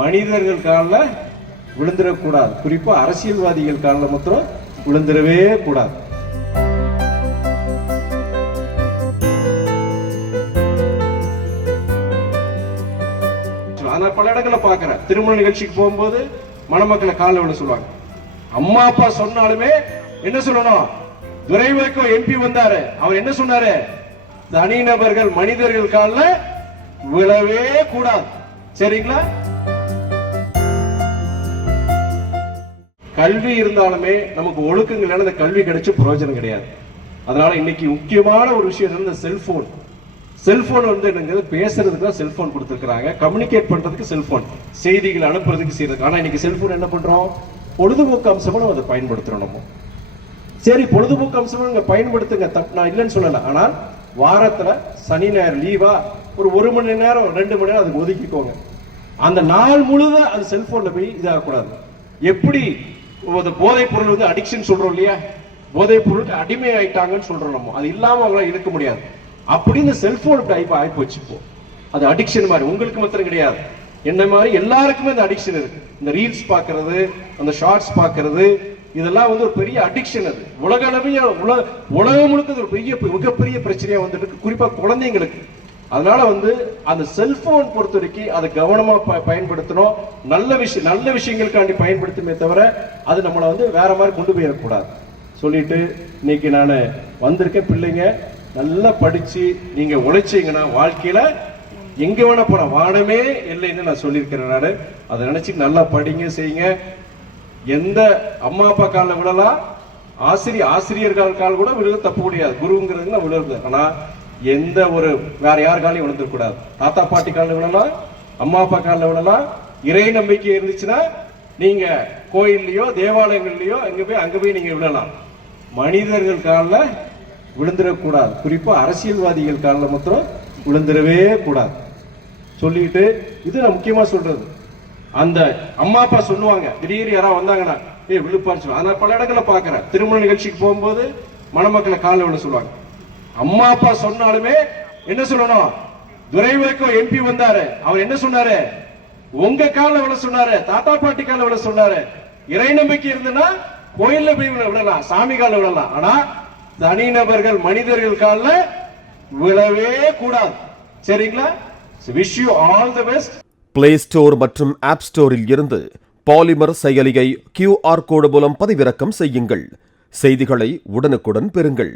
மனிதர்கள் காலில் விழுந்துடக்கூடாது. குறிப்பா அரசியல்வாதிகள் காலில் மாத்திரம் விழுந்துடவே கூடாது. நான் பல இடங்களை பார்க்கிறேன். திருமண நிகழ்ச்சிக்கு போகும்போது மணமக்களை காலில் விழ சொல்லுவாங்க. அம்மா அப்பா சொன்னாலுமே என்ன சொல்லணும்? துரைவைக்கோ எம்பி வந்தாரு, அவர் என்ன சொன்னாரு? தனிநபர்கள் மனிதர்கள் காலில் விழவே கூடாது. சரிங்களா? கல்வி இருந்தாலுமே நமக்கு ஒழுக்கங்கள் அந்த கல்வி கிடைச்சு பிரயோஜனம் கிடையாது. அதனால இன்னைக்கு முக்கியமான ஒரு விஷயம் இந்த செல்போன். செல்போன் வந்து என்னங்க, பேசுறதுக்கு தான் செல்போன் கொடுத்துருக்காங்க, கம்யூனிகேட் பண்றதுக்கு செல்போன், செய்திகள் அனுப்புறதுக்கு செய்யறதுக்கு. ஆனா இன்னைக்கு செல்போன் என்ன பண்றோம்? பொழுதுபோக்கு அம்சமா அதை பயன்படுத்துறோம். நம்ம சரி பொழுதுபோக்கு அம்சமா நீங்க பயன்படுத்துங்க, தப்பு நான் இல்லைன்னு சொல்லல. ஆனால் வாரத்துல சனி ஞாயிறு லீவா ஒரு மணி நேரம் 2 மணி நேரம் அதுக்கு ஒதுக்கிக்கோங்க. அந்த நாள் முழுதும் அது செல்போன்ல போய் இதாகக்கூடாது. எப்படி போதைப் பொருள் வந்து அடிக்ஷன் சொல்றோம் இல்லையா, போதைப் பொருளுக்கு அடிமை ஆயிட்டாங்கன்னு சொல்றோம். நம்ம அது இல்லாம அவங்களால இருக்க முடியாது. அப்படி இந்த செல்போன் டைப் ஆயிப்போச்சு. இப்போ அது அடிக்ஷன் மாதிரி உங்களுக்கு மாத்திரம் கிடையாது, என்ன மாதிரி எல்லாருக்குமே இந்த அடிக்ஷன் இருக்கு. இந்த ரீல்ஸ் பாக்குறது, அந்த ஷார்ட்ஸ் பாக்குறது, இதெல்லாம் வந்து ஒரு பெரிய அடிக்ஷன். அது உலகம் முழுக்க ஒரு பெரிய மிகப்பெரிய பிரச்சனையா வந்துட்டு குறிப்பா குழந்தைங்களுக்கு. அதனால வந்து அந்த செல்போன் பொறுத்த வரைக்கும் அதை கவனமா பயன்படுத்தணும். நல்ல விஷயங்களுக்காண்டி பயன்படுத்துமே தவிர அது நம்மளை வந்து வேற மாதிரி கொண்டு போயிடக்கூடாது சொல்லிட்டு இன்னைக்கு நான் வந்திருக்கேன். பிள்ளைங்க நல்லா படிச்சு நீங்க உழைச்சீங்கன்னா வாழ்க்கையில எங்க வேணா போன வானமே இல்லைன்னு நான் சொல்லியிருக்கிறேன். நான் அதை நினைச்சு நல்லா படிங்க, செய்யுங்க. எந்த அம்மா அப்பா காலில் விழலாம், ஆசிரியர்கள் கால் கூட விழுக தப்பு முடியாது, குருங்கிறது விழுது. ஆனா எந்த ஒரு வேற யார் காலையும் விழுந்துடக்கூடாது. தாத்தா பாட்டி காலில் விழலாம், அம்மா அப்பா காலில் விழலாம். இறை நம்பிக்கை இருந்துச்சுன்னா நீங்க கோயில்லையோ தேவாலயங்கள்லயோ அங்க போய் நீங்க விழலாம். மனிதர்கள் காலில் விழுந்துடக்கூடாது. குறிப்பா அரசியல்வாதிகள் காலில் மாத்திரம் விழுந்துடவே கூடாது சொல்லிட்டு இது நான் முக்கியமா சொல்றது. அந்த அம்மா அப்பா சொல்லுவாங்க, திடீர்னு யாராவது வந்தாங்கன்னா விழுப்பான்னு சொல்லுவாங்க. அதனால பல இடங்களை பாக்குறேன். திருமண நிகழ்ச்சிக்கு போகும்போது மணமக்களை காலில் விழ சொல்லுவாங்க. அம்மா அப்பா சொன்னாலுமே என்ன சொல்லணும்? துரைவைக்கோ எம்பி வந்தாரு, அவர் என்ன சொன்னாரு? உங்க காலில் விழ சொன்னாரு, தாத்தா பாட்டி காலில் விழ சொன்னாரு. இறை நம்பிக்கை இருந்ததுன்னா கோயில்ல போய் விழலாம், சாமி காலில் விழலாம். ஆனா தனிநபர்கள் மனிதர்கள் காலில் விழவே கூடாது. சரிங்களா? Wish you all the best. Play store மற்றும் ஆப் ஸ்டோரில் இருந்து பாலிமர் செயலியை QR கோடு மூலம் பதிவிறக்கம் செய்யுங்கள். செய்திகளை உடனுக்குடன் பெறுங்கள்.